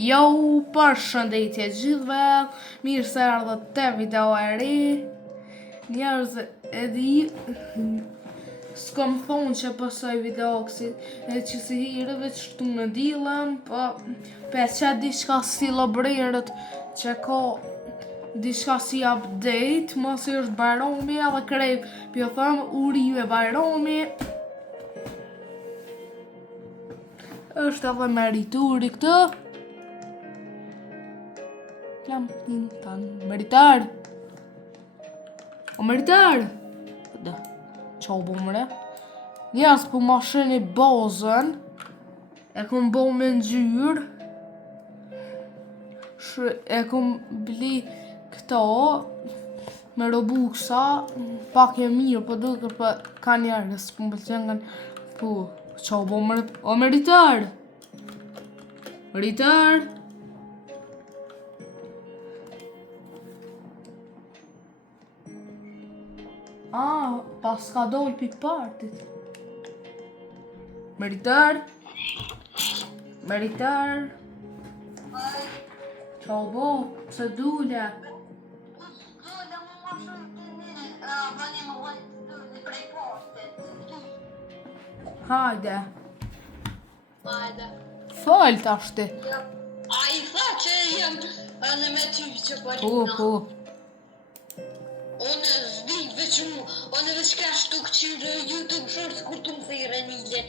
Jo, përshëndetje gjithve, mirë se ardhët te video e ri. Njerëz e di, s'kom thonë që pësoj video që si hirëve që shtu në dilëm, po për që diçka si lobrirët që ko diçka si update, mos i është Bajrami edhe krejt pjo thëmë urime Bajrami. është edhe merituri këtë. Meritar. O meritar. Da. Qa u bo mëre? Njerës po mashini bazën. E kom bo me ngjyrë. E kom bli këto me Robuxa. Pak e mirë, po duke për ka njerës. Po më pëlqen kanë. Po, qa u bo mëre? O meritar. Meritar. Pas ka dojnë pi partit. Meritar. Meritar. Qa u bo? Pse dule? Hajde. Hajde. Fal tashti. A I tha që jem edhe me ty që po Po. Unë zdi veç mu, unë veç ka shtu këqyrë YouTube shorts kur të më thire njële.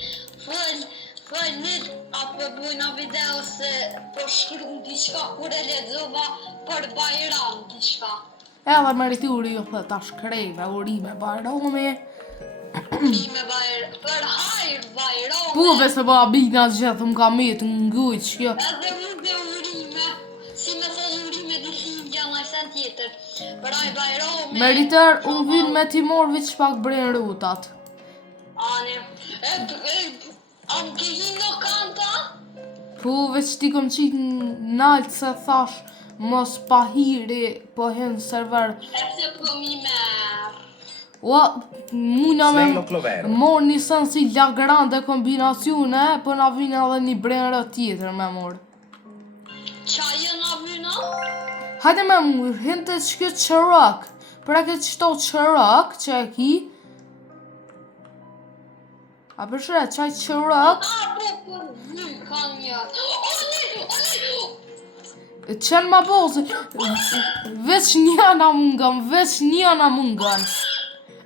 Fal net, apo bujna video se po shkru diçka kur e ledzova për Bajram diçka. Edhe merituri ju thë tash krejve, urime Bajrami. Për hajr Bajrami. Po se po abina gjithë më ka metë ngujt që. Edhe mu dhe urime, si me thë urime dhe hingja në sen tjetër. Për aj Bajrami. Meritar, unë vyn me ti morë vit shpak bren rutat. Ani, am ke hi në kanta? Po veç ti kom qitë naltë se thash mos pa hiri po hen server. E pse po mi merë. Ua, muna me Snello Clovero. morë një sën si lagrande kombinacione, po na vyn edhe një brenrë tjetër me morë. Qa jëna vyna? Hajde me murë, hinte që këtë qërak. Pra këtë qëto qërak që e ki. A përshre, qaj qërak. A po për vy ka njët. Qenë ma bozi. Veç një na mungan.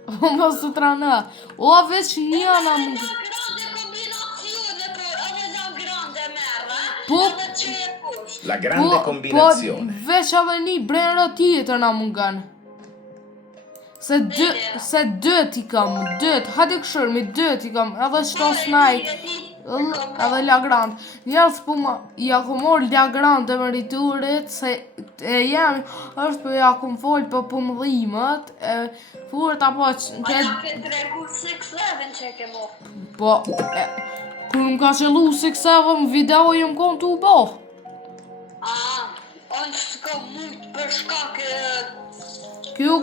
O mos të tranë. O veç një na mungan. Grande kombinacione po, edhe la grande merë. Po. Edhe që e push. La grande combinazione. Po veç edhe një brenrë tjetër na mungan. Se dët i kam, hajde këshërmi, dët i kam, edhe qëto snaj, edhe lagrand. Njerës po ja ku morë lagrand e meriturit, se e jam, është po ja ku më folë për pëmdhimët, furt apo A ja ke tregu 6-7 që ke mo. po, kur më ka qëllu 6-7 video jëm konë të u bo. Onë s'ka mujtë për shkak Kjo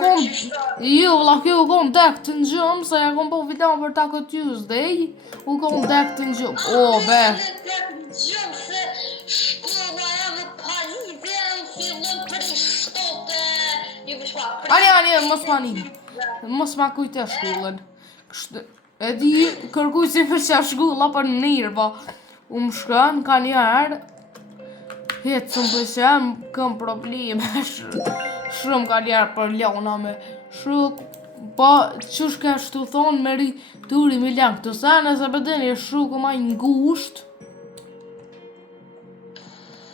kom dek të njëm, se ja kom po video për Taco Tuesday, u kom dek të njëm. O, be. Gjëmë se shkolla e më palidhe në fillon për i shtote. Ani, mos ma kujte shkollën. E di, kërkuj si për që shkolla për në njërë, po. Më shkën, ka njerë, hetë së më pëshem, këm probleme, shumë ka njerë për ljona me shuk, po qësh ka shtu thonë merituri mi lëngë të sene, se përdeni shukë ma ngusht,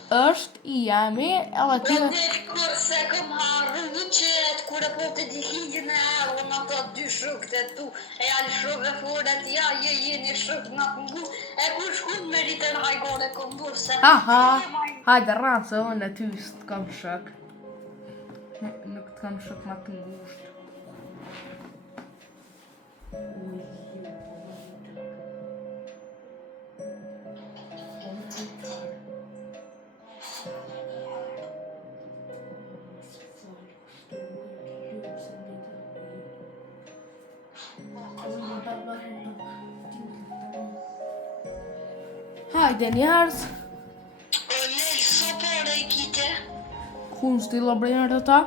është i jemi, edhe kjo... Kur se këm harru që kur e po të dihijin e erën ato dy shukët e tu, e alë shukë e foret, ja, jeni shukë në të ngu, e kur shkun meritën hajgore këmdur se... Aha, hajde ranë se unë e ty së të kam shuk. Nuk të kam shuk ma të ngusht. O Hajde njerës. lejë kun stila brejnë rëta?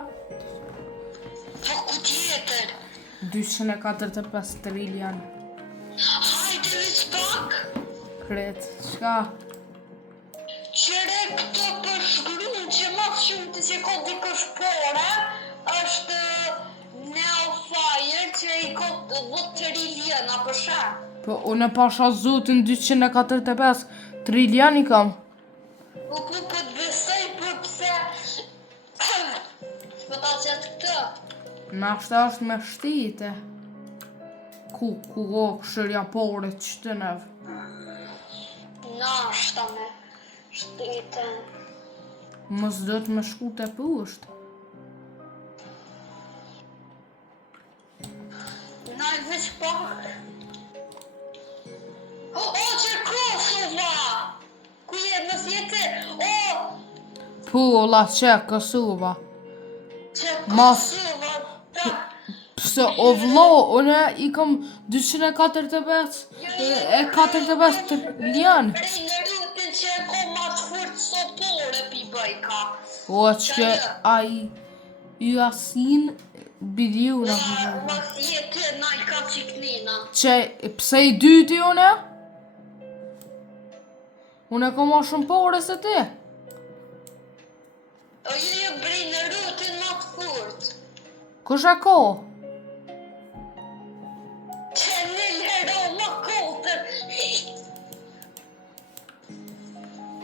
Po ku tjetër? 245 trillion. Hajde veç pak. Kret, qka? Qere këto përshkruan që mas shumë të që ka dikush pore, është Neofire që i ka 10 triliona për shak. Po, unë e pasha zotin 245 trillion i kam. Po të besoj për pse s'po ta qëtë këtë. Na shta është me shtite. Ku o këshërja pore që të nevë. Na shta me shtete. Mos do të me shku të pusht. Na i veç pak. O, që Kosova! Ku jetë nësë jetë? O, Po, la që Kosova. që Mas- Kosova! Ta, Pse o vlo, unë i kam 245 e 45 trillion. Prej në rutin që e ko ma të furt sopore pi bëjka. O që ai Yasin biljuna. Mas jetë na i ka qiknina. Që pse i dyti une? Unë e kam ma shumë pore se ti. O ju prej në rutin ma të furt. Kush e ko? Që në lero ma kotër.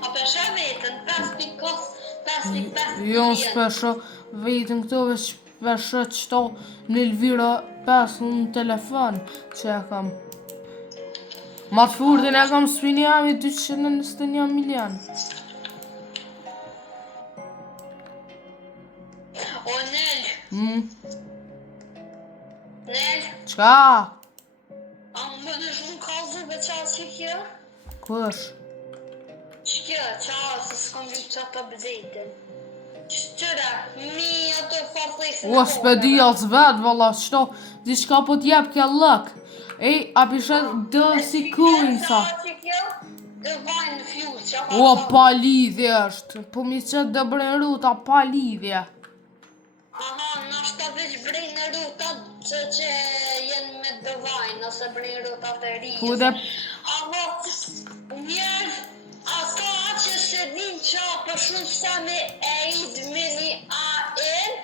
A pesha vetën, 5.5 Jo në spesho vetën këto veç spesho qëto në Elvira 5 në telefon që e kam. Ma të furtin e kam s'pinjami 221 milion. O Nel, Nel, Qka? a më në shumë kalzu be qa që kjo? Kush? Që kjo, qa se s'kom ju qa të bëzejten. Qëra, mi ato farthekse O, s'pedi as vet, valla, qëto, diçka po t'jep kja lëk. Ej, a pishet dë si kujnë sa. Që kjo, dhe vajnë në fjur, që ka O, pa lidhje është, po mi qëtë dë brejnë ruta, pa lidhje. Aha, nashta veç brejnë në rutat që jenë me dëvajnë, ose brejnë rutat e rijë. Po dhe Amo, njerë, ato që se din qa për shumë sa me Eid me një AN,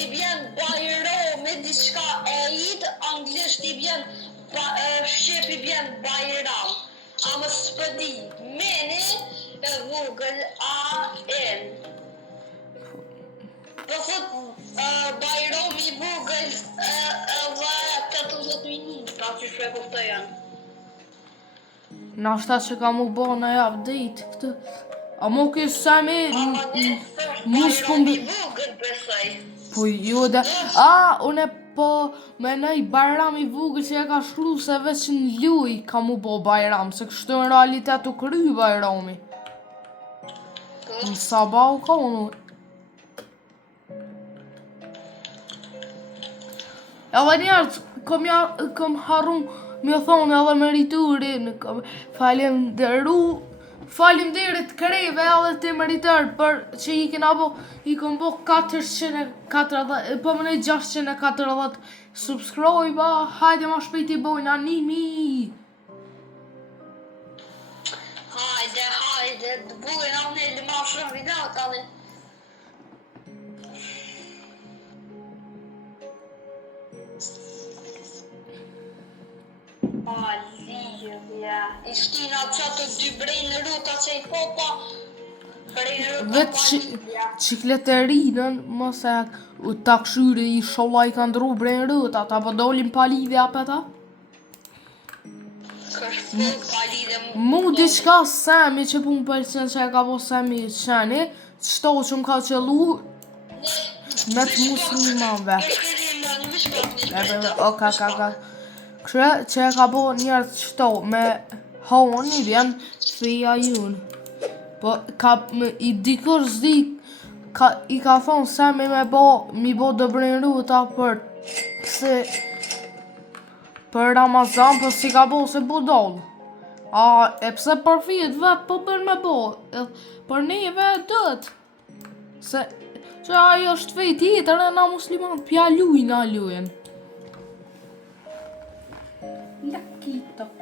i bjen Bajro me diçka Eid, anglisht i bjen, shqip i bjen Bajram. Amo s'pëdi, meni e vogël AN. Do thot Bajram i vogël edhe 14 minuta që shpe kuptoj janë. na shta që ka mu bo në update këtë. A mu kësë sami, mu s'kum Bajram i vogël besoj. po jo dhe, une po menoj Bajram i vogël që e ka shkru se veç në luj ka mu bo Bajram, se kështu në realitet u kry Bajrami. Në Sabah u ka unu. Edhe njerët, kom harun me thonë edhe meriturin, falimderit kreve edhe të meritar për që i kena bo, i kom bo 440, po më nej 640 subscribe, hajde ma shpejt i bojnë animi. Hajde, të bujnë anë ma shumë video tani. Lidhja. I shtina qatë dy brejnë ruta që i popa. Brejnë ruta Vetë qikleterinën, mos e u takshyri i sholla i ka ndru brejnë rëta, ta po dolin pa lidhje apeta? Kërë pa lidhe mu. Mu diçka Semi që pu më pëlqen që e ka po Semi qeni, qëto që më ka qëllu me të muslimanve. Ka. Kërë që e ka po njerët qëto me honi vjen fija jun. Po i dikur zdi i ka thonë Semi mi bo dëbrin ruta për këse për Ramazan, për si ka bo se budol. E pse për fijet vet, po për me bo, për neve dët. Se Që ajo është fej tjetër e na musliman pja lujna lujen. Laki toki.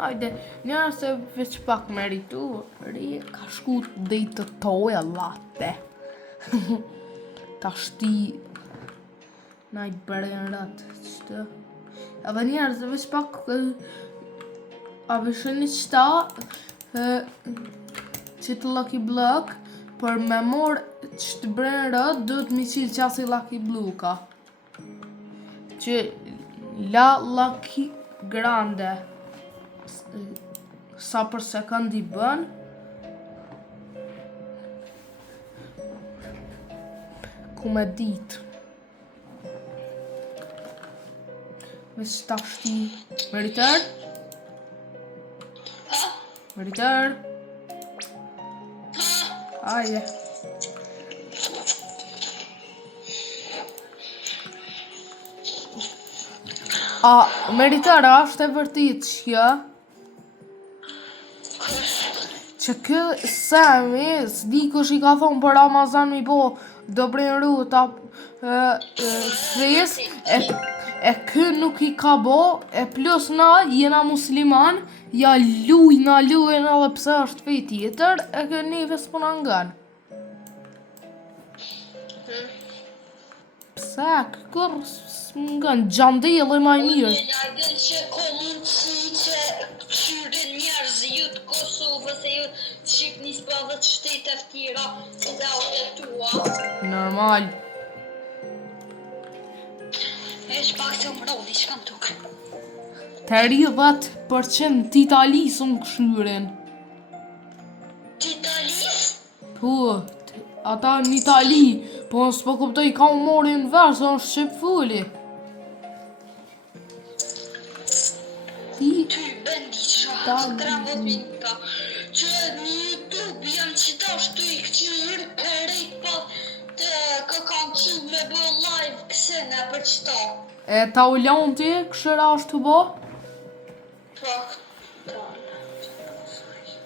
Hajde, njërë se veç pak merituri, ka shku dhe të toja latte. Ta shti na i bërënrat, qëtë. Edhe njërë se veç pak a vëshëni qëta që të Lucky Block, për me morë që të bërënrat, dhëtë mi qilë qasi Lucky Bluka. Që la Lucky Grande. Sa për sekund i bën ku me dit veç ta shti Meritor aje Meritor është e vërtit që kë Sami, s'di kush i ka thonë për Ramazan mi bo do brenru ta fes, e kë nuk i ka bo, e plus na jena musliman, ja lujna edhe pse është fej tjetër, e kë neve s'puna ngan. Pse, kër s'ngan, gjandeli ma i mirë. Në që ko mundësi që qyrin njerëz jutë Kosovës e jutë Shqipnis për dhe të shtetet tjera dhe e tua. Normal. E shpak se mrodi, që kam tukë. 30% t'Italisë më këshyrin. T'Italis? Po, ata në Itali, po nësë po kuptoj ka më morin vesh, dhe në Shqip fulli. Ty bendi qa, 13 minuta, që në YouTube janë qita shtu i këqyrë kërejt pa të këkan qy me bë live kësene për qita. E ta u lanë ti, këshëra është të bo?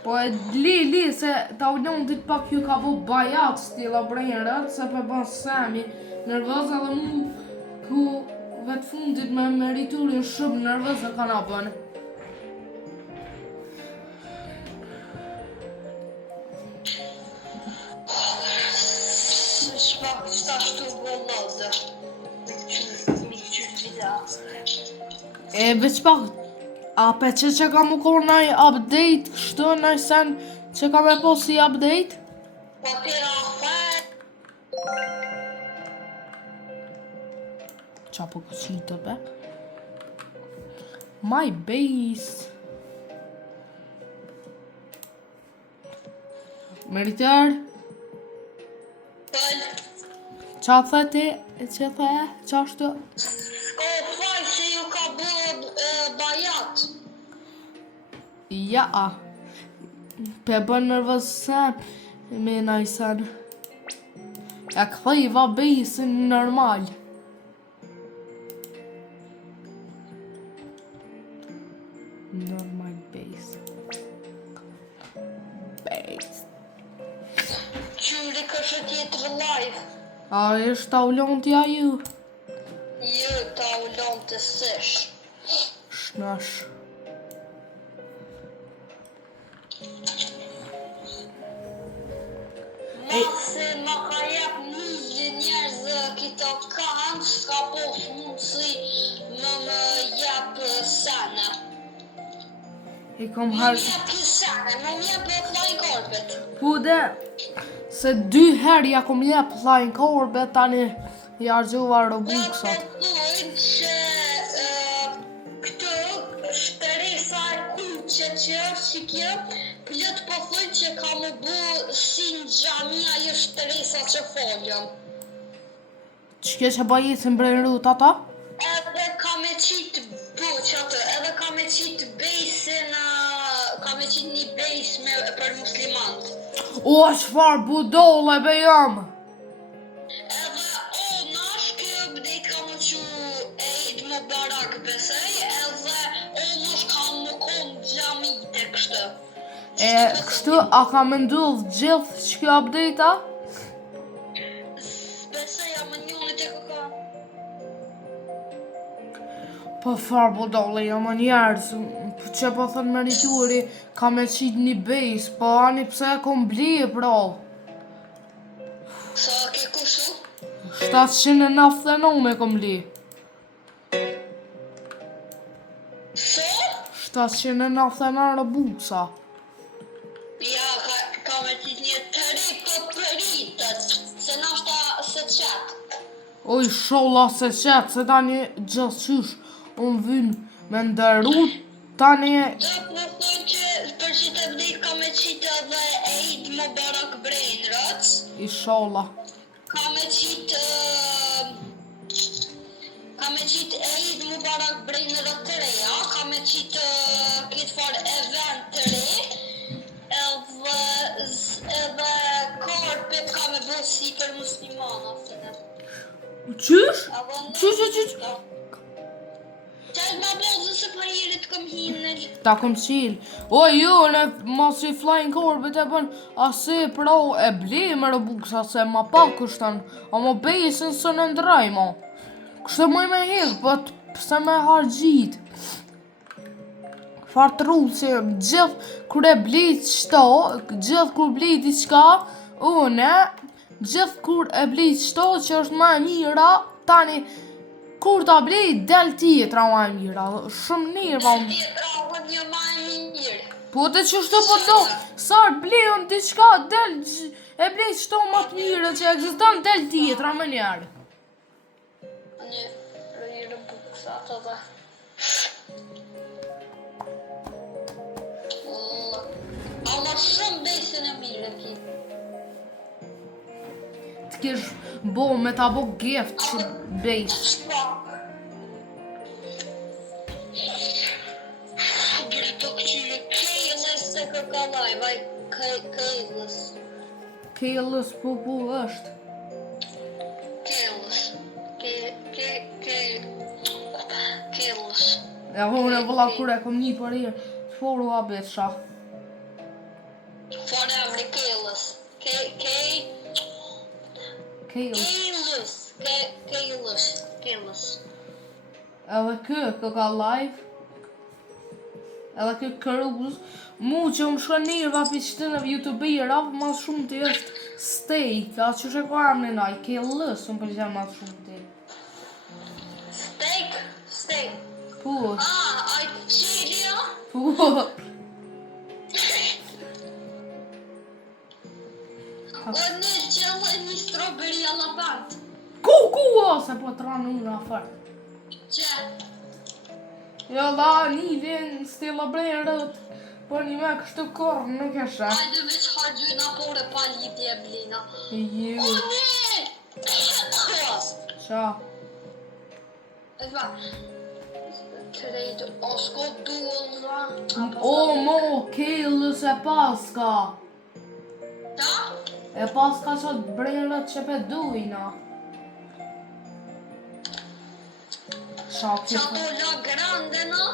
Po e li, se ta u lanë ti pak ju ka bo bajat stila brejnërët, se për ban Sami, nervëz edhe mu ku vetë fundit me meriturin shumë nervëz e ka na bënë. Shpak qëta shtu bëllodë, me këqyrë video. E veç pak, a pe që ka më korë naj update, kështu naj sen që ka me po si update? Po tira fat. Qa po këqitë be? My base. Meritor? Qa the ti? Që the? Qa është? Ko faj se ju ka bë bajat. Ja. Pe bën nervëz sen me najsen. E këthejva basin normal. Normal base. Qyri kështë tjetër live. A është ta ullon t'ja ju? Jo, ta ullon të sesh. Shnash. Mase ma ka jep mundje njerëz këto kanë, s'ka po mundësi më jep sene. I kom Më har... jep sene, më jep flying carpet. Po dhe, se 2 herë ja kom jep flying carpet tani i argjova Robuxat. Po thujnë që këto shteresa e kuqe që është kjo, plot po thujnë që ka më bu si në xhamia jo shteresa që folëm. Që që bëjit në brejnërut ata? Edhe ka me qitë buqatë, edhe ka me qitë bejsin, ka me qitë një bejs për muslimantë. O, çfarë budolle be jam? Edhe nash ky update ka më që Eid Mubarak besoj, edhe nash ka më kon xhamite kështu. Kështu, a ka me ndodh gjithë që kjo update-a? Besoj jam në njënit e këka. Po farë budolle jam njerëz, që po thënë merituri, ka me qit një base, po ani pse e kom bli, bro? Sa ke kushu? 799 e kom bli. So? 799 Robuxa. Ja, ka me qitë një të ri për përitët, se nashta se qatë. Oj, sholla se qetë, se tani gjithë qysh, unë vynë me ndërru, tani Do të më thënë që për që të vdik ka me qitë edhe Eid Mubarak Brain Rots, i sholla. ka me qitë Eid Mubarak Brain Rot të reja, ka me qitë këtë farë event të re, edhe korpe ka me bërë si për muslimana, Qysh? Qysh? Qaj ma bozë se për jerit këm hinë. Ta kom qil. O, jo, në mos i flying corbet e bën ase pro e bli me Robuxa se ma pak kushtën, a mo besin së në ndraj, mo. Kështë mëj me hikë, po pse me hargjit. Fartru, se gjithë kur e bli qëto, gjithë kur bli diçka, une, gjithë kur e bli qëto që është ma mira, tani, kur ta bli, del tjetra ma mira, shumë mirë, ma më. Tjetra unë një ma e mirë. Po të që shto po do, sarë blion diçka, del, e bli qëto më të mirë që eksiston, del tjetra më njerë. Një rëjërë buksa të dhe. Ama shumë besin e mirë ki. Të kish bo me ta bo gift që bejsh. Bërë të këqyre kejlës se këka live, aj kejlës. Kejlës po është. Kejlës. Kejlës. E unë e vëlla kur e kom një për i, foru abet shah. Forever kejlës. Kejlës. Kejlës. Edhe ka live. Edhe këruz. Mu që më shkën një vapi qëtë në youtubera, ma shumë të është steak. A që shë ka armë në naj, kejlës, unë përgjën ma shumë të. Steak. Po. Aj qilja? Po. O në gjellë një strawberry alabant. Ku, ose po të ranë unë afer. Që? Jo, da, një vjen stila brejrët, po një me kështu korë, nuk e shë. Ajde veç hargjujna pore pa lidhje blina. Ju. O ne! Qa? Edva. Trade, o s'ko duel, va? O, mo, kejlës e paska. Da? E paska që të brejrët që pe dujna. Qa Qa to la grande, no?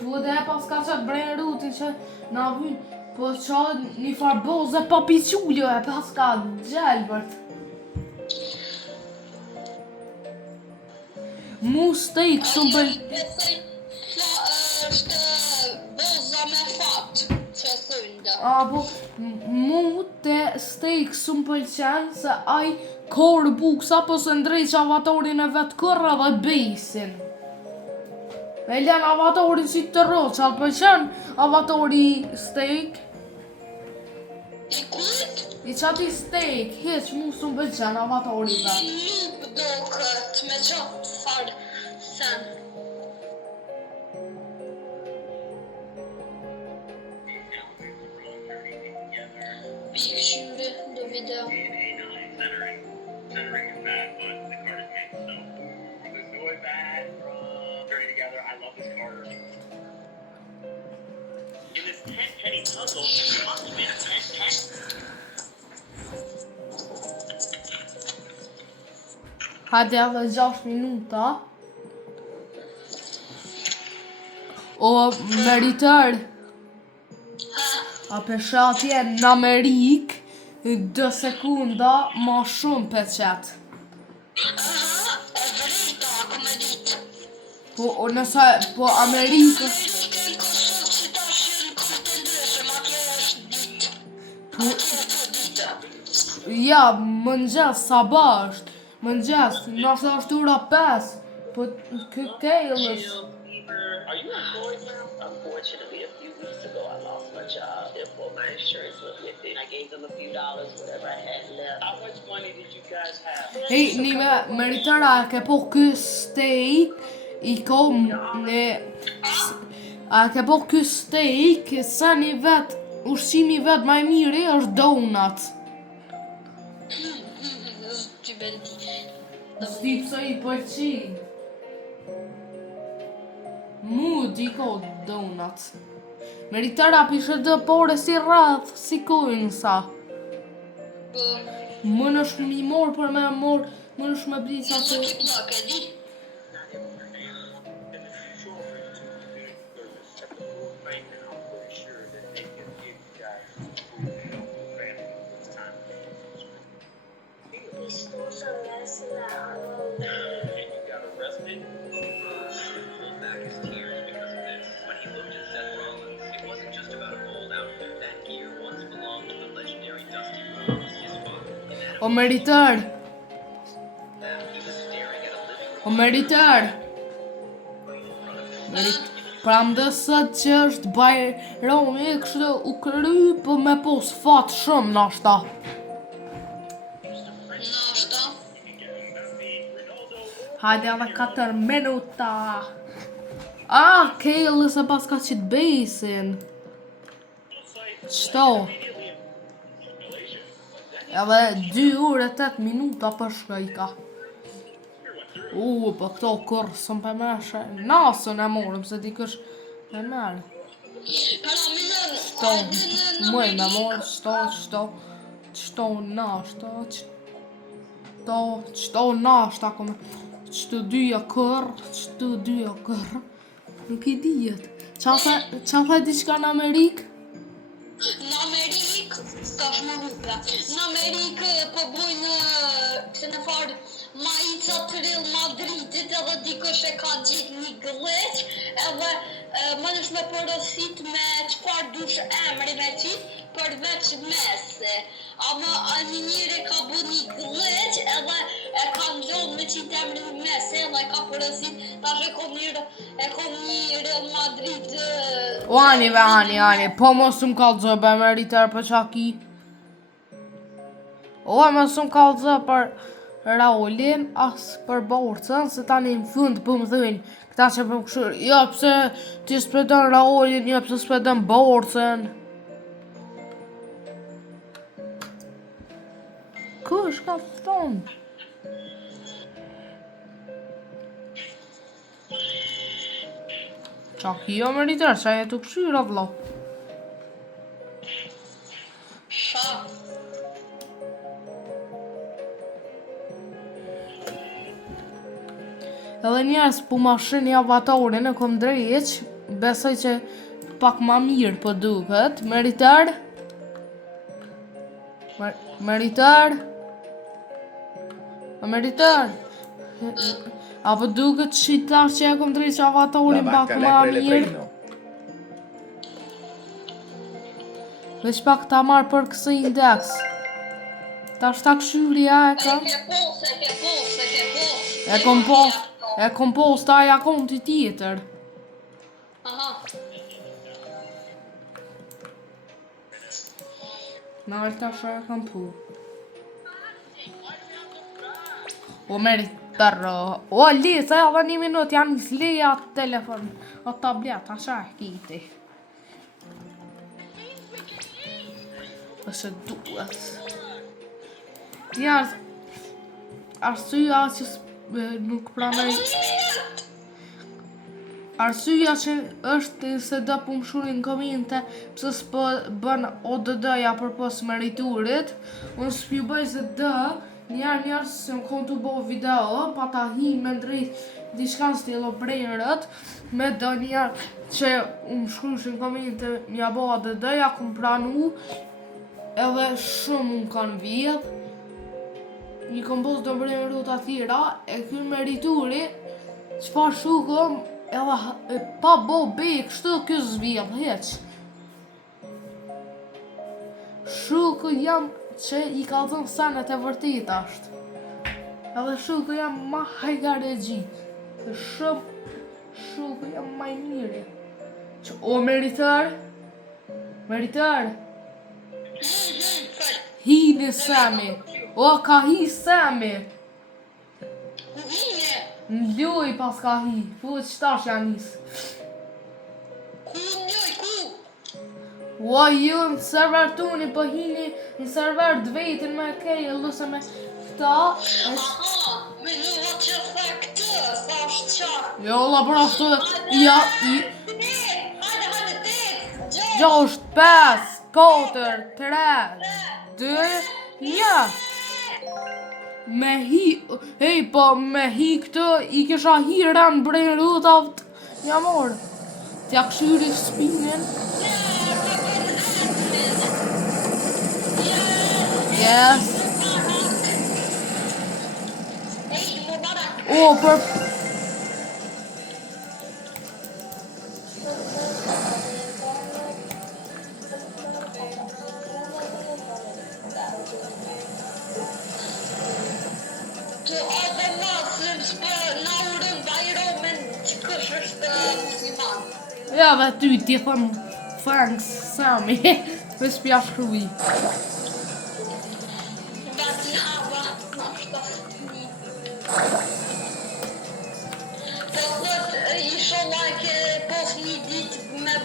Po dhe e paska që të brejrëti që na vynë, po që një farboze pa piqullo e paska gjelbërt. Mu steak shumë për... është boza me fat, që thënda. Po, mu të steak shumë pëlqen se aj korë buksa po se ndrej që avatorin e vetë kërra dhe bejsin. E len avatorin si të roq, alë pëlqen avatori steak. I kujt? I qati steak, heq mu shumë pëlqen avatori vetë. Nuk do këtë me qatë farë sen. Big shure do video. Centering is bad, but the card is made. So, the Zoe bad from Journey Together. I love this card. In this 10-penny puzzle, you must win 10 pence. Hajde edhe 6 minuta. O meritar, a pesha atje në Amerikë 2 sekunda ma shumë për qëtë. Aha, e drejta, ku me ditë. Po nëse po Amerikë Amerikën Kosovë që ta shërën kur të ndryshëm, atje është ditë. Atje të ditë. ja mëngjes sabah është. Mëngjes, nëse është ora 5. Po kejlës. Are you employed now? Unfortunately, a few weeks ago, I lost my job. Therefore, my insurance was with it. I gave them a few dollars, whatever I had left. How much money did you guys have? Hej, një meritara ke po ky steak i kom në a ke po ky steak sa një vet ushqimi vet më i miri është donut. Ty bendi. Sti pse i pëlqej. Mu di ko donut. Meritara pishe dë pore si rrath, si kojnë sa. Po, Më nësht mi morë për me morë, më nësht me bli sa Lucky të... Block, e di? And this is short range service at the food bank, and I'm pretty sure that they can give you guys food and help your family this time. And you got arrested. Pulled back his tears because of this. When he looked at Seth Rollins, it wasn't just about a gold outfit. That gear once belonged to the legendary Dusty Rhodes, his father. And that O meritar, he was staring at a living room o meritar. in front of Pramdësët që është Bajrami kështu u kry për me pos fat shumë nashta. Nashta. Hajde edhe 4 minuta. Ah, Kejlës e pas ka qitë besin. Qto? Edhe 2 orë e 8 minuta për shkajka. Po këto kërësën për meshe. Nasën e morëm se di kësh e merë. Para minën, Qto, mëj me morë, qto nashta, qto nashta kome. Qto dyja kërë, nuk i dijet. Qa the diçka në Amerikë? Në Amerikë, s'kash më hupe. Në Amerikë po bujnë, se në farë, majica të Real Madridit edhe dikush e ka gjitë një gëlleq, edhe më nësh me porosit me qëfar dush emri me qitë, përveç mese. Ama një njëri ka bu një gëlleq edhe e ka nxodh me qitë emri në mese edhe e ka porosit, tash e kom një Real Madrid. Ani, po mos më kallëzë për meritar për qaki. Mos më kallëzë për Raulin, as për borcën, se tani në fund për më dhënë. Këta që për më këshurë, jo pëse ti s'predon Raulin, jo pëse s'predon borcën. Kush ka thonë? Qaki jo meritar, qa jetu këshyra vlo. Sha. Edhe njerës po mashin javatorin e kom drejq, besoj që pak ma mirë po duket. Meritar? Meritar? Meritar? Apo duket shitash që e kom drejq La javatorin pak vacca ma lepre le mirë? preno. Veç pak ta marrë për kësë indeks. Ta shta këshyria e kam. E kom post aja konti tjetër. Aha. Në alta shë e kam pu. O meritar, o lisa edhe 1 minut janë isleja telefon, o tablet, asha e kiti. Ose duhet. Njerëz, arsyeja që nuk pranoj. Arsyeja që është se do po më shurin komente pse s'po bën ODD-ja përpos meriturit. Unë s'pi bëj se Njerë se më konë të bo video, pa ta hi me drejt diçka në stilo brejnërët, me do njerë që më shkrushin komente mja bo ADD, ja kum pranu, edhe shumë më kanë vjedh. Një kom bos do brejnërët atira, e ky merituri, qëfar shukëm, edhe pa bo bej, kështu kjo zvjedh, heq. Shukë jam që i ka dhënë senet e vërtet ashtë. Edhe shukë jam ma hajgare gjitë. Shukë jam ma i miri. Që o meritar, hini Sami. O ka hi Sami. Ku hine? Në ljuj pas ka hi. Po qëtash janë nisë. Ku njoj, ku? Ua ju në server tuni po hini në server dvetin me kej, lusë me këta. Aha, me nuva që the këtë, sa është qarë. Jo, la për ashtu ja, Hajde, 6, 5, 4, 3, 2, 1. Me hi, po me hi këtë, i kisha hi rënë brejnë rutaft, ja morë. T'ja këshyri spinin. Yes. O, për... Të edhe masëm s'pë në urën bajromen që kësh është musliman. Ja, dhe ty t'i thëm thanks, Sami, me s'pja shkruj. Bati hava, në shtafni. Po thët, isho like pos një dit me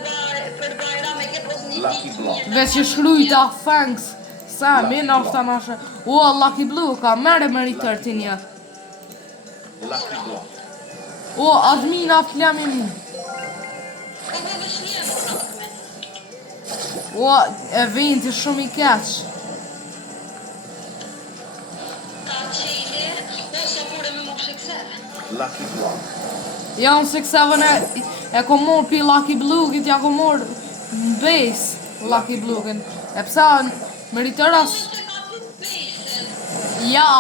për bajram e ke pos një Lucky dit Block. Dhe që shkruj ta thanks, Sami, në është ta mashe. O, Lucky Blue ka, mere meritër t'i një. Lucky Block. O, admina flami mu. Po po vësh një më rrëkme. O, eventi shumë i keq. Ta qeli, ose mure me më shikëseve. Lucky Block. Janë 6-7 e ko morë pi Lucky Blue-kit, ja ko morë në base Lucky Blue-kin. E pësa meritëras, Të ka të besën. ja.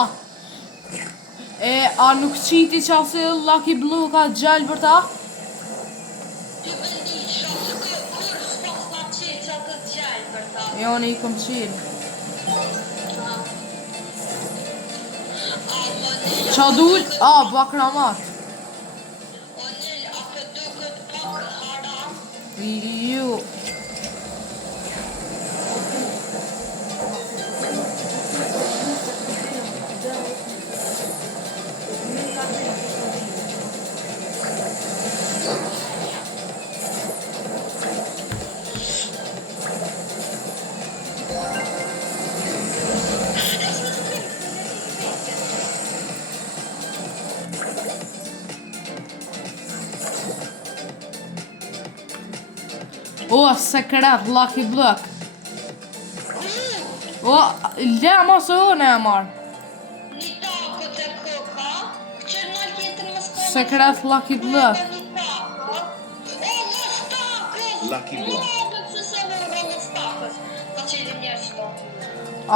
E, a nuk qiti që asë Lucky Blue ka gjallë për ta? Ty vendisha, se kur s'pas na qenë që atë gjallë për ta. Jo, në i kom qilë. A më një, Qa dull? A, bakramat. o një, a këtë duket pak haram. Ju. O, sekret, Lucky Block. O, le mos e unë e marë. Një tako të koka, që në tjetër më s'ka. Sekret Lucky Block. Një tako. O, mos takës! Lucky Block. Lodët se se më rrë mos takës. Ka qelim një qëto.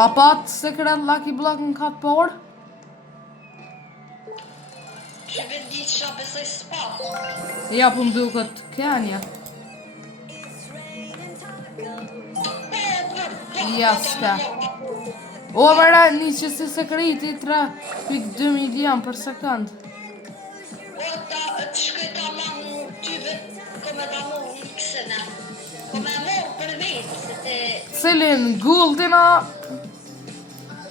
A pat sekret Lucky Block në katë por? Që vendit që besoj s'pa. Ja, po më duket Kenya. Ja, s'ka. O, mëra, një që si sekreti 3.2 milion për sekund. O, ta të shkoj ta mamu ty vetë, kome ta mu një kësëna. Kome mu për vetë, se te... Cilin, Goldina?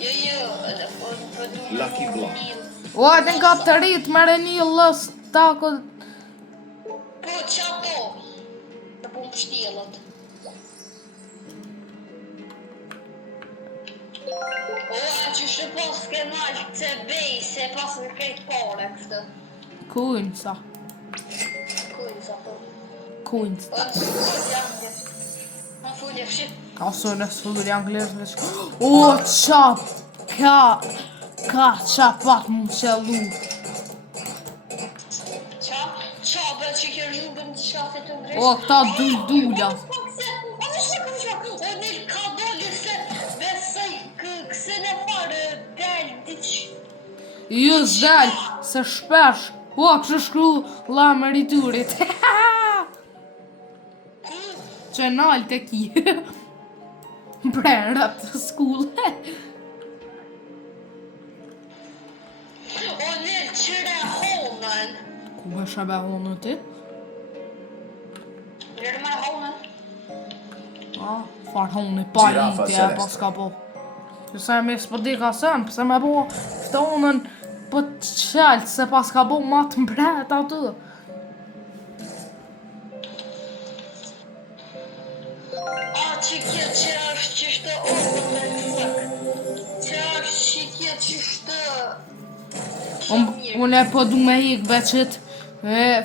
Jo, edhe po du... Lucky Block. O, edhe nga të rritë mëre një lës tako. Po, që ato? Të po më pështjelët. O, a që shë pas ke nalë të bej, se pas në krejt pare kështë. Kujnë sa. Kujnë sa po. Kujnë sa. O, në sëllë janë më fullë fshit. Ka së në sfur anglisht. O, qat, ka, Ka qa pak mu qëllu. Qa bë që kjo rrugën të shafit të ngresh? O, këta dullat. O, në ka doli se besoj kësën e farë del diq. Jo zdel, se shpesh. O, kështë shkru la meriturit. Që nalë të ki. Brerët të skulle. O, në qëre honën. Ku e shebe honën ti? Nërë me honën. Farë honën pa Gjirafa litje, celeste. pas ka po. Pëse me s'po di ka sen, pëse me po këtë honën po të qelë, se pas ka po ma të mbret aty. Që kjo që është që shtë orën me të fëk. Që është që kjo që shtë... Unë e po du me hik veqit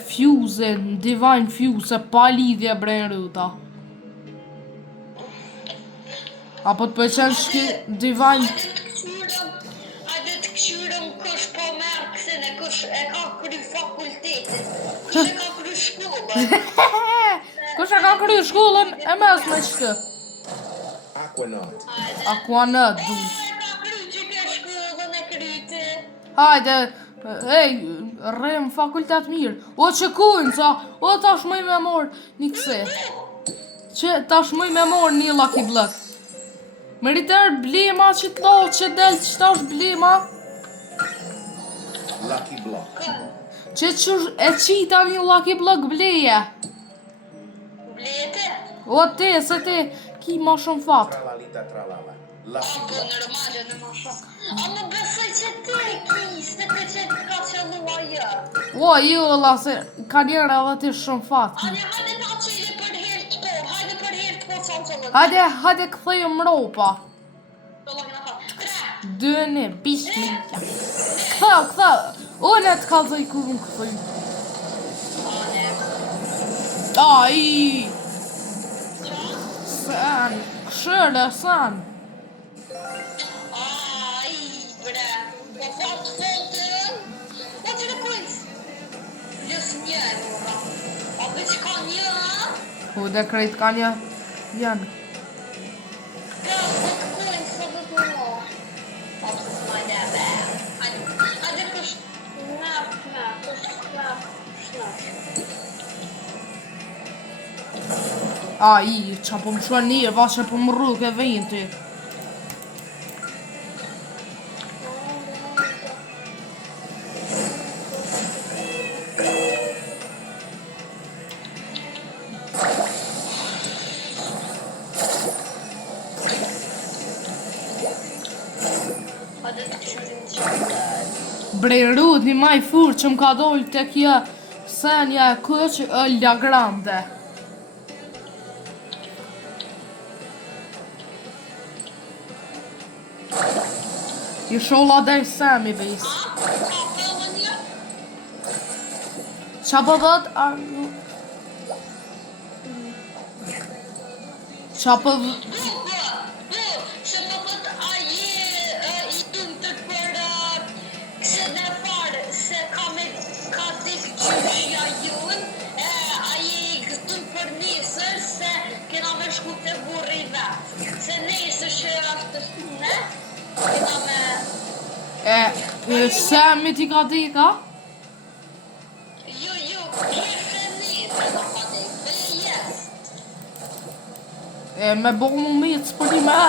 Fuse, Divine Fuse, pa lidhje brejnë Apo të përqen shki Divine... Hajde të këshyrëm kush po merë kësën e kush e ka kry fakultetin. Kush e ka kry shkollën. Kush e ka kry shkollën e mes me qëtë? Aquanaut. Aquanaut du. E ka kry që ke shkollën e kryti. Hajde, ej, rrem fakultet mirë. O që kujnë, sa, o tash mëj me morë një këse. Që tash mëj me morë një Lucky Block. Meriter blema që të lohë që delë që tash blema. Lucky Block. Që e qita një Lucky Block bleje. Blete? O te, se te, ki ma shumë fatë. Tralalita tralala. Lucky Apo Block. nërmale në ma shumë. A më besoj që ti e ki, se te që të ka qëllua jë. O, jo, la, se ka njerë edhe ti shumë fatë. Hajde ta qëllë për herë të po, hajde për herë të po të qëllë. Hajde këthejë më ropa. Dëne, bishmilja. Këtha, unë e të kalzoj kur më këthej. Ai! Sen, këshërë, sen. Ai, bre, po fort fotën. Po që në kujtë? Lësë një e mëra. A për që ka një, ha? Po, dhe krejt ka një janë. Ka, po të kujtë, së dhe të më. A për të më dhe be. Hajde kështë nërë, kështë nërë. Ai, qa po më shua një, va që po më rrug e vejnë ty. Hajde të këshurin që. Brejrut, një maj furë që më ka dollë të kja senja e këq ëllja grande. I sholla dhe i semi bejs. Ka pëllë një? Qa po dhët? Qa po dhët? Se më thët a je i tunë të për këse në farë se ka dik qyshja jun, a je i gëtun për nesër se kena me shku të burri vetë. Se nesër që është të shkune, kena me... Semi ti ka dika? Jo, kështë nesër në ka dik, dhe jes. Me bo më mitë s'përdi me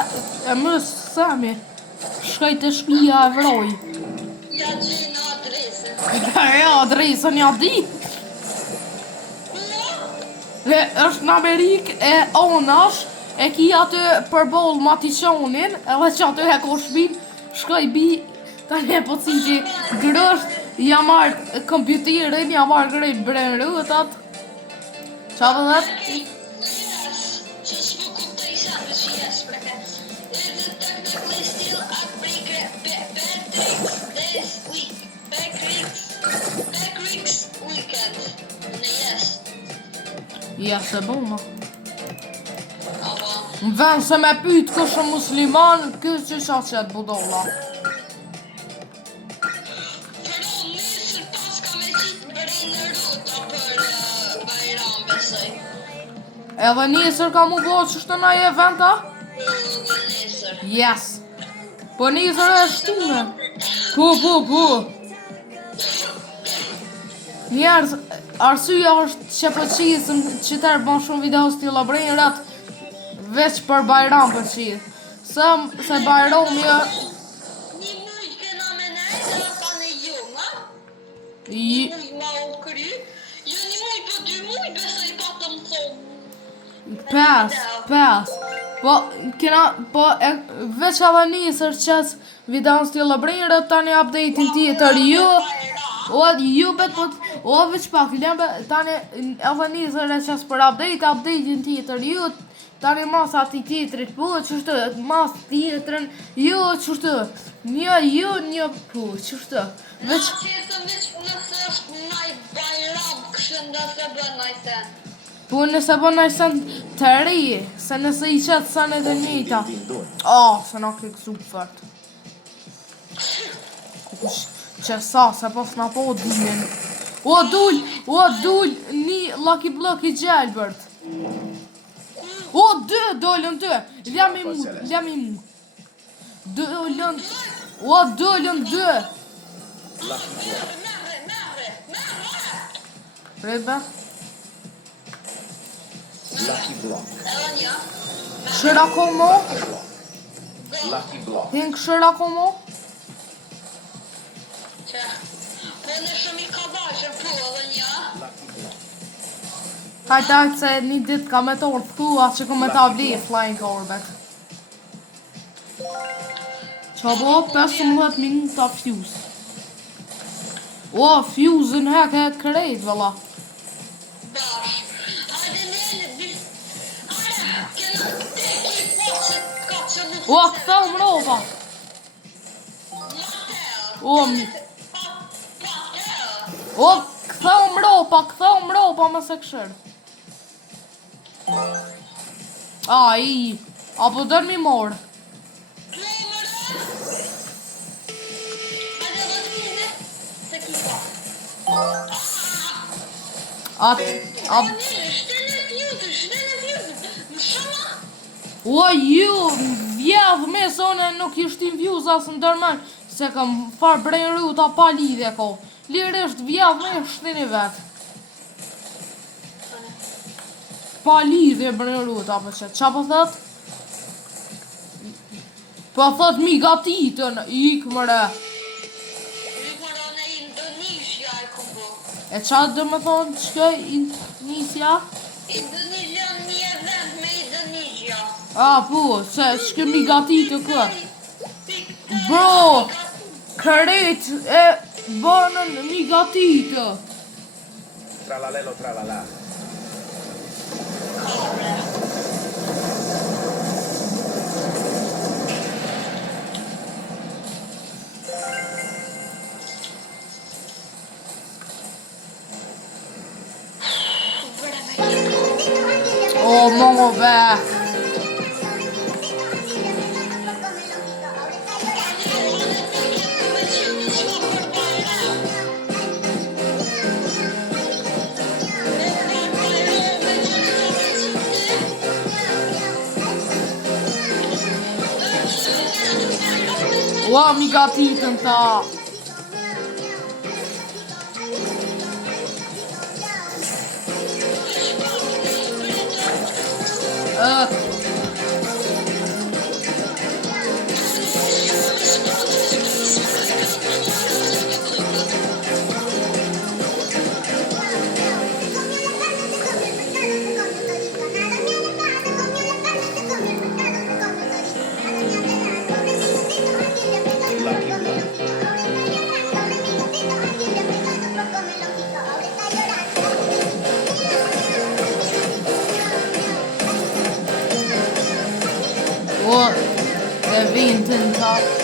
e mësë semi. Shkaj të shpija e vroj. Ja gjenë adresën. Ja, adresën ja di. Është në Amerikë e onash, e ki aty përbol matiqonin, edhe që aty e ko shpin, shkoj bi, tani e po citi grësht, ja marrë kompjuterin, ja marrë grejt bren rëtat. Qa dhe dhe? Që s'po kuptoj sa për që jes, breke. The technically still at Patrick's this week. Patrick's weekend. Në jes. Ja se bona. Apo, Në vend se me pyt kështë musliman, kështë që qa qëtë budolla. besoj. Edhe nesër ka mu bo që shtë na eventa? Nesër. Yes. Po nesër e shtune. Po. Njerëz, arsyeja është që po qisëm që tërë bon shumë video stila brenjërat veç për Bajram për qisë. Se Bajrami Një mujt këna me nejtë dhe ta në ju, ma? Një mujt ma u kry. Jo një mujt, po 2 mujt besoj patëm thonë. 5. Po veç edhe nesër qes video stila brenjërat tani update-in tjetër ju bet po veç pak lembe tani edhe nesër e qes për update-in tjetër ju tani mas ati tjetërit po qështu mas tjetërën ju qështu një po qështu veç Qesëm veç nëse është naj Bajram kështë ndase bën naj sen. po nëse bën naj sen të ri se nëse i qetë senet e njëjta se na ke kësu fort që se po s'na po dhinin o dull një Lucky Block i gjelbërt o 2 dollën 2 lem i mu dollën 2 Rebe Lucky block. Edhe një. Këshira komo Lucky block. Hin këshira komo Që. Po në shumë i ka bashën po edhe një. Lucky block. Hajtë se një dit ka me torë thua që ku me ta vli Flying Orbit Qa bo 15 minuta fuse fuse-ën heke krejt vëlla Bash. Hajde lele. Are, kena teki po që ka që në këtheu mrova këtheu mropa me se këshër apo dërmi morë ju vjedh me sone nuk ishtim views asë ndërmen se kam far brejnë ruta pa lidhje ko lirisht vjedh me shtini vet pa lidhje brejnë ruta për që qa po thët? Po thët mi gatitën ikë mëre e qa dhe me thonë që Indonesia? Indonesia një event me Indonesia. Po, se shkemi gatitë kë. Bro, kërejt e bënën mi gatitë. Tralalelo tralala. Mongo be. Mi gatitën ta. E vintën ta.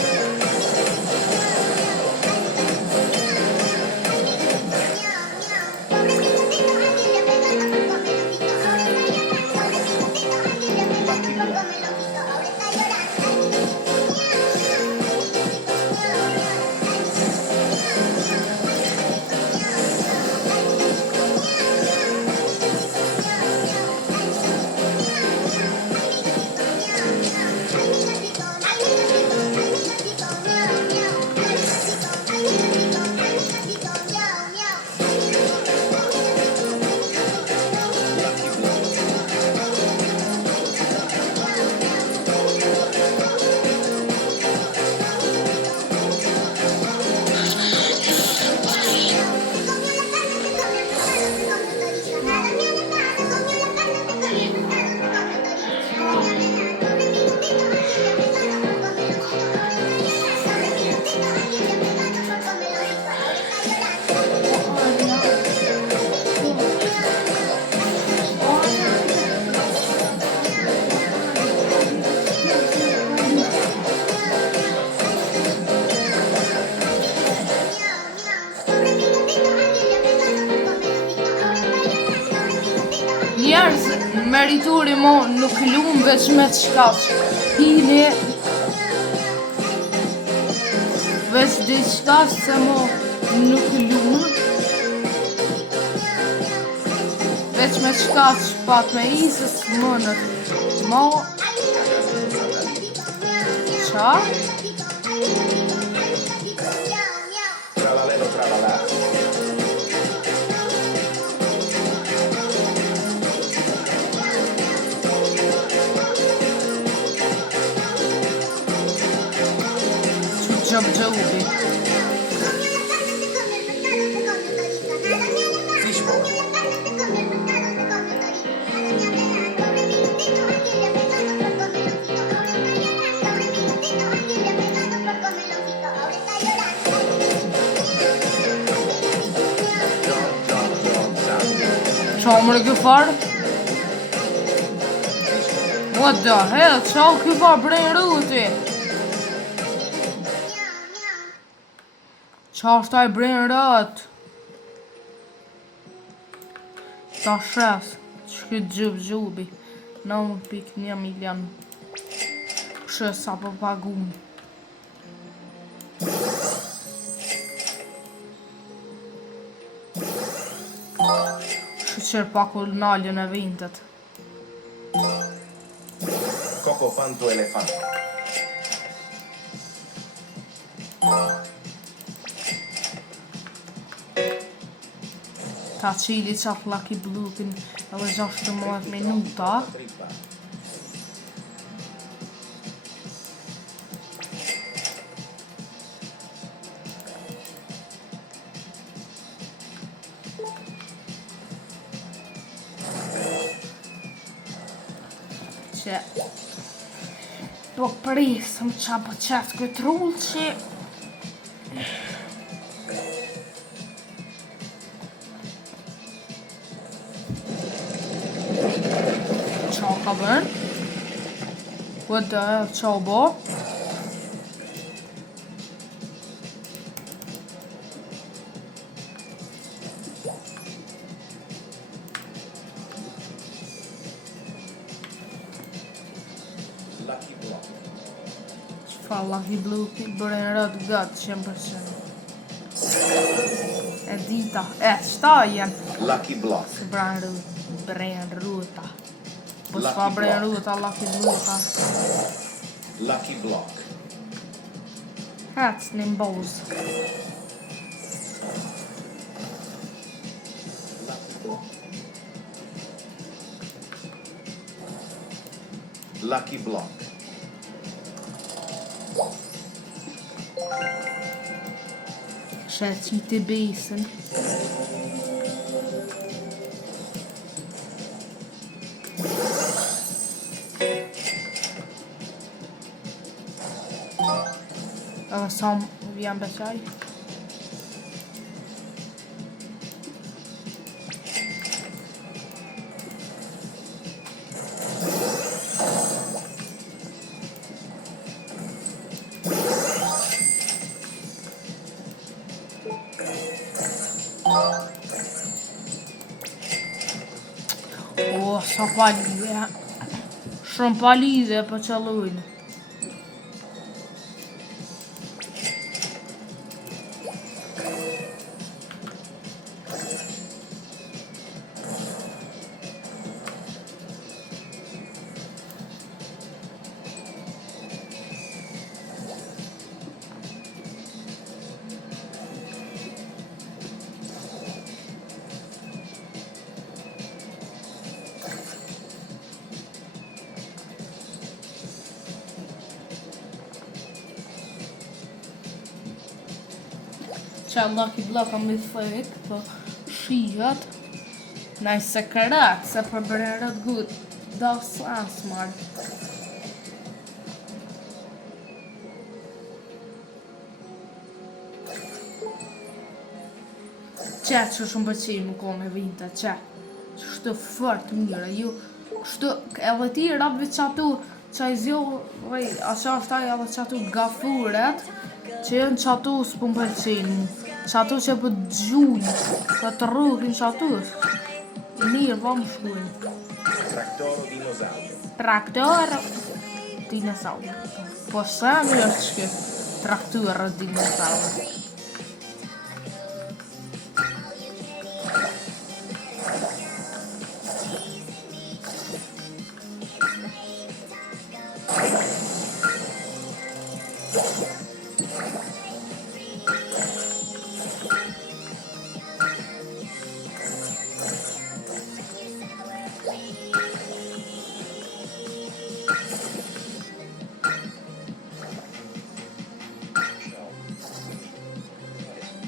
Territori mo nuk lumë veç me të shkaq. Hini veç diçka se mo nuk lumë. Veç me të shkaq pat me isës mënët. Mo qa? Tralalelo tralala. Gjëbi. Fishball. Qa më kjo farë? What the hell? Qa kjo farë brejnë ruti? Qa është taj brejnë rët? Ta shes, që këtë gjubi 9.1 milion. Kështë sa për pagun. Shqyr pak u nalën e vintet. Coco fanto elefant. Ta qili qatë Lucky Blue'in edhe 16 minuta. Trippa. Që po prisëm qa po qëtë këtë rullë që qa ka bërë? What the hell, qa o bo? Lucky block. Fa Lucky Blue bërë në rëtë gëtë 100%. E dita, qëta jenë Lucky block. se brejnë rruta. Po s'fa brejnë rruta Lucky Blue ta. Lucky block. Hec një mboz. Lucky block. Shë qitë besën. Edhe sa më vjen beqaj. O, sa palidhe. Shumë palidhe për qëllujnë. Qa Lucky Block am i thëjt, po shihat në i sekret, se për bërërët gut, da sans marë. Qe që shumë përqej më ko me vinte, qe shtë fort mire, ju shtë edhe ti rabve qatu qaj zjo, asha është taj edhe qatu gafuret, që jenë qatu s'pun përqej mu. Qatu që për gjujnë, që të rruhin qatu. Mirë, va më shkujnë. Trattoro dinosauro. Traktor dinosaur. Po sa mirë është ky traktor dinosaur.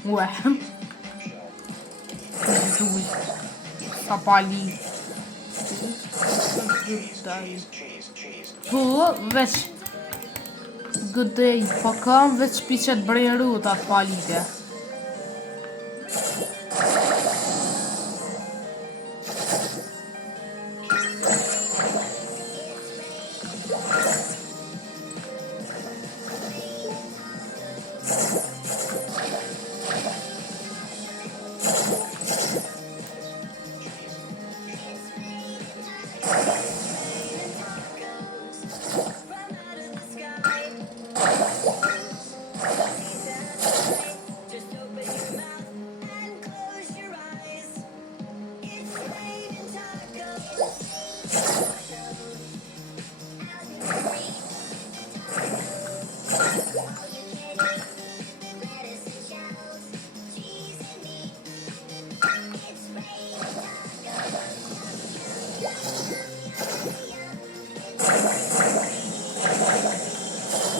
Ué. Jesus. Sapali. Po, veç gëdej, po kam veç piqet brejnë atë palite.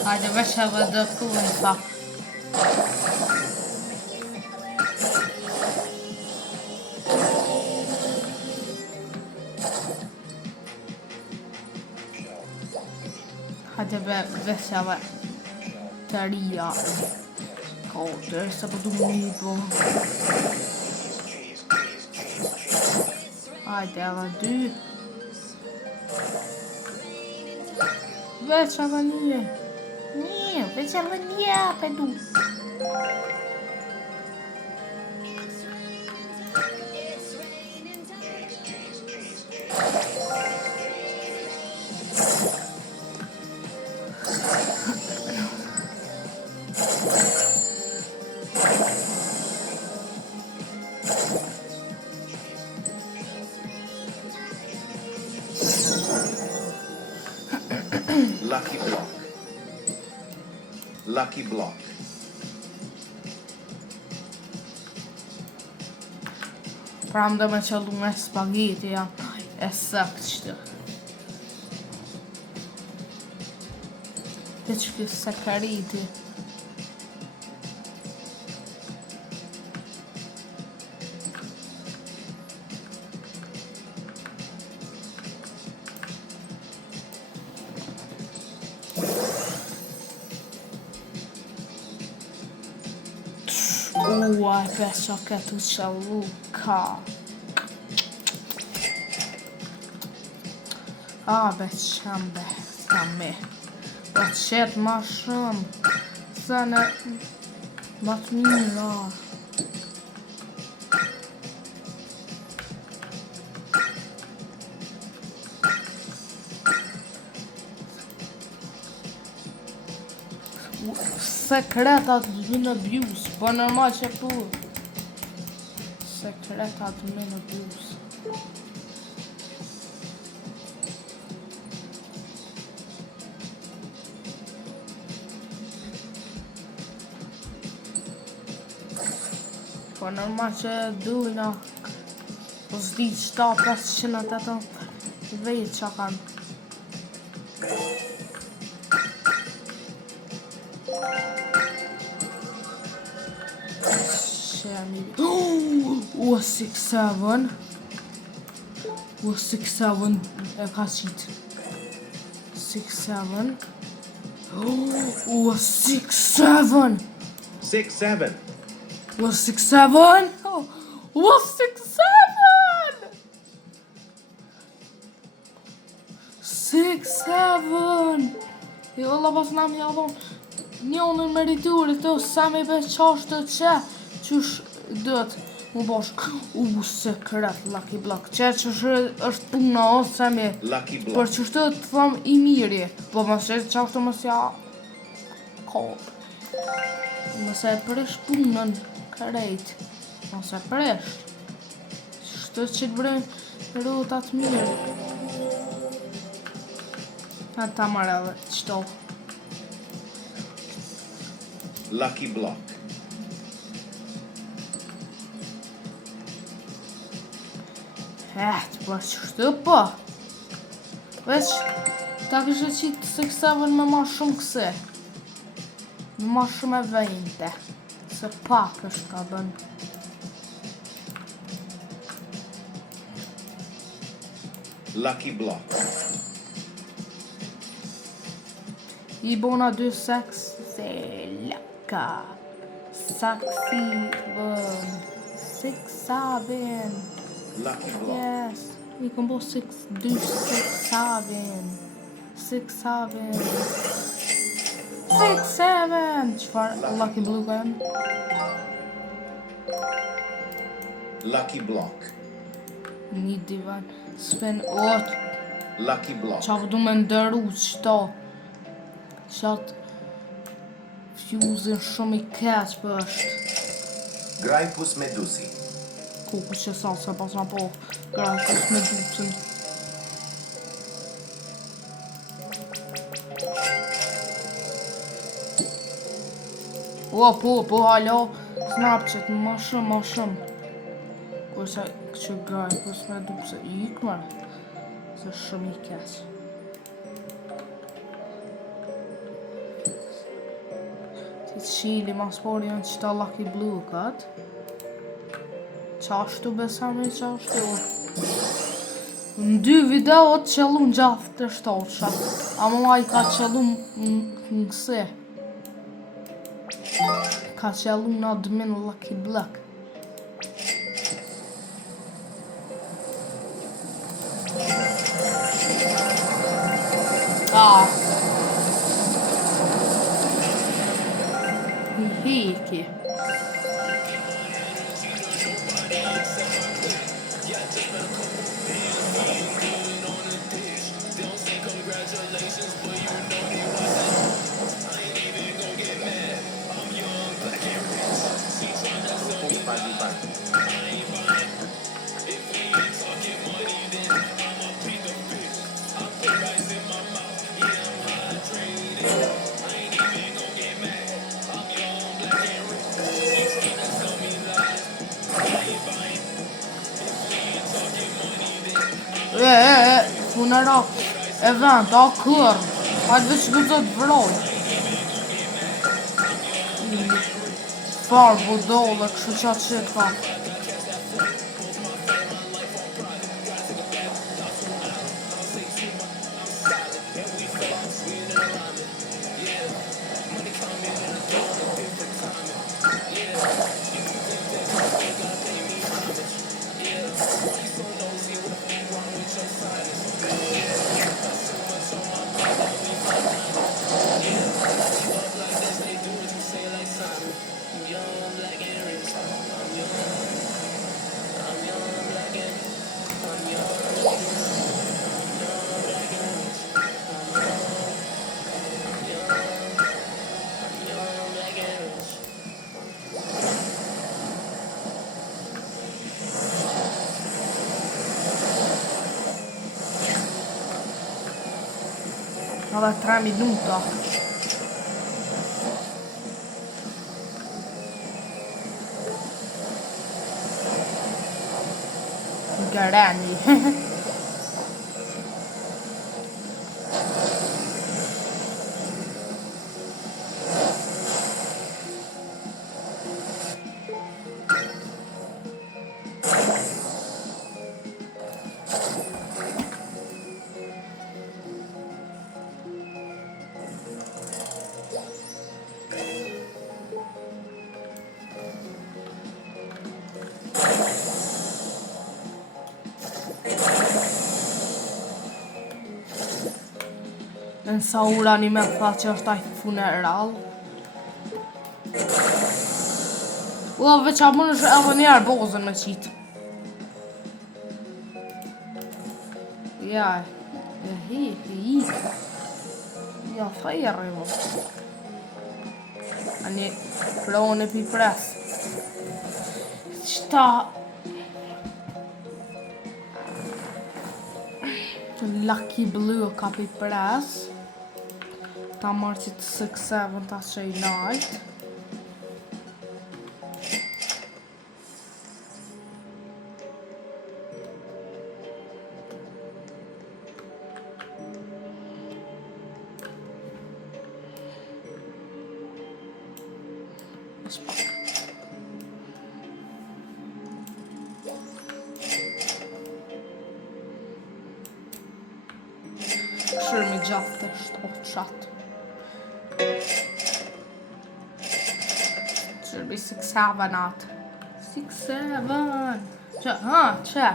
Hajde veç edhe dhe tullin sa. Hajde veç edhe të rria. Kodër, se për du më po. Hajde edhe dy. Veç edhe një. Nie, veç edhe një për du. Lucky block. Lucky block. Pra më do me qëllu me spaghetti, ja. E sakt qëtë. Të që kësë sakariti. Ua, pesha këtu qëllu ka. A, be qëmbe, s'ka me. Po qëtë ma shumë. Se në ma të mira. Sekretat në abuse, po normal që po. Sekretat në abuse. Po normal që dujna. Po s'di qëta 508 vejtë që kanë. O 6-7 O 6-7 e ka qitë 6-7 O 6-7 6-7. O 6-7 O 6-7 6-7 Jo, Allah pas nam jabon Njonën meriturit të sa me beqasht të që Qysh dët Mu bosh, sekret Lucky Block. Që është puna ose me. Lucky Për block. që shtë të thëm i miri. Po mëse që ashtë mësja kopë. Mëse e prish punën krejt. Mëse prish. Shtë që të brejnë rotat mirë. Ta marrë edhe qëto. Lucky block. Po që shtë po. Veç, ta kështë qitë 6-7 me ma shumë këse. Me ma shumë e vejnëte. Se pak është ka bënë. Lucky block. I bona 2 seks se laka. Saksi bën. 6-7. Lucky block. Yes. I kom bo 2-6-7. 6-7. 6-7. Qfar Lucky Blue ka jem? Lucky block. Një divan. Spin ot. Lucky block. Qa vëdu me ndëru qëto. Qatë fuzin shumë i keq për është. Graipus medusi. Koku që sa se pas në po. Gratis me ducin. Po, halo. Snapchat ma shumë. Kurse që gratis me ducin. Ikmer. Se shumë i keq. Qili ma spori në qëta Lucky Blue kat. Qashtu besami qashtu. Në 2 videot qëllu në gjatë të shtoqa. Ama i ka qëllu në këse. Ka qëllu në admin Lucky Block. Hiki. Funera event, a kër. Hajtë veç gëzët vroj. Farë budole, kështu qatë që ka. Vabbè, 3 minuti. Garani. Në sa ura një me tha që është ajtë funeral. O, veç a mund është edhe njerë bozën me qitë. Ja, ja, fejrë, mo. Ani, flowën e pi pres. Qëta... Lucky Blue ka pi pres. Ta marrë që të 6-7 ta që i lartë. Shërmi gjatë të 7. Shërmi 6-7 atë. 6-7. Që?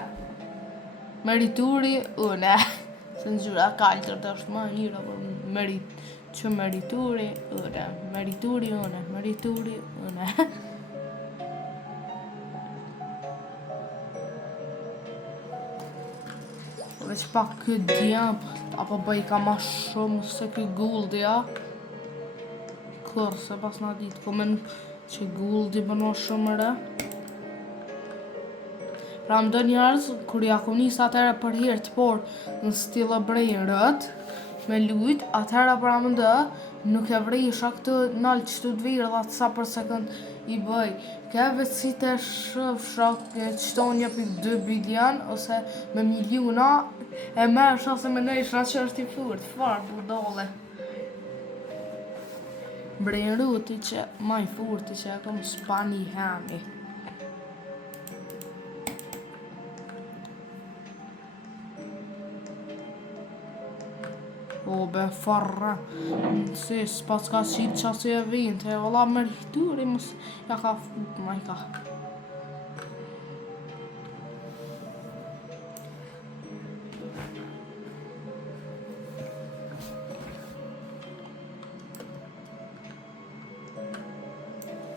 Merituri une. Se në gjyra kaltër të është ma njëra, që merituri une. Merituri une. Veç pak këtë djem, apo bëj ka ma shumë se këtë guldi, ja? Kërë, se pas na ditë, komen që guldi bëno shumë re. Pra më dë njerës, kur ja kom njës atëre për hirtë, por në stilë brejnërët, me lujt, atëre pra më dë, nuk e vrejsha këtë nalë që të dvirë dhe atë sa për sekund i bëj. Ke vetësi të shëfsha qëto një për 2 biljon, ose me miliona, e mersha se me nejshra që është i furt, farë budole. Brejnëruti që ma i furti që e kom Spani Hemi. O, be farra, si s'pas ka qitë qasi e vinte, e valla merituri mos ja ka fut ma i ka.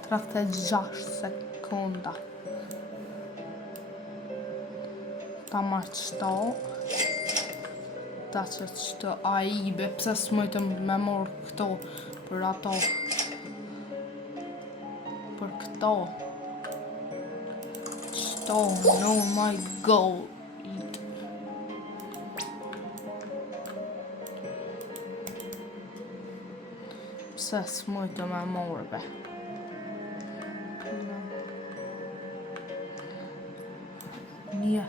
Trakte 6 sekonda. Ta marrë qëto. Ta që qëto aibe, pse s'mojtëm me morë këto për ato. Për këto. Qëto, no my god. Pse s'mojtëm me morë be. Mia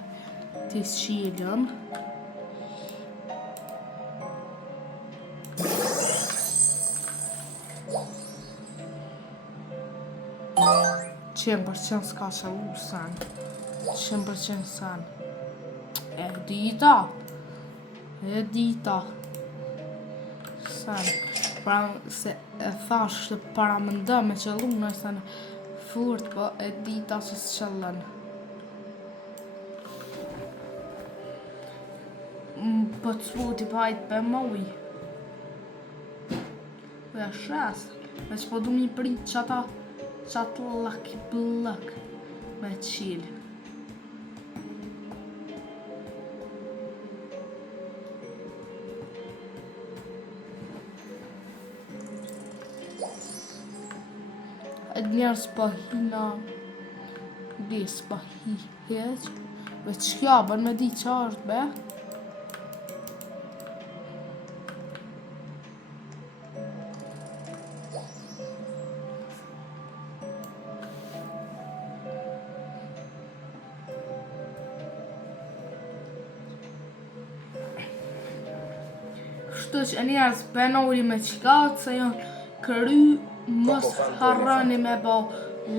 të shilën. Qenë s'ka që u sen. 100% sen. E dita. Sen. Pra se e thash të para më ndë me qëllu në sen furt, po e dita që s'qëllën. Po të smuti pajt për moj. Po e shes. Veç po du mi prit qatë Lucky Block me chill. E njerës pa hina des pa hi heq. Veç kja bën me di qa është be. Kështu që njerës benori me qikat se janë kry, mos harrani me bo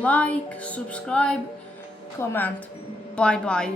like, subscribe, comment. Bye bye.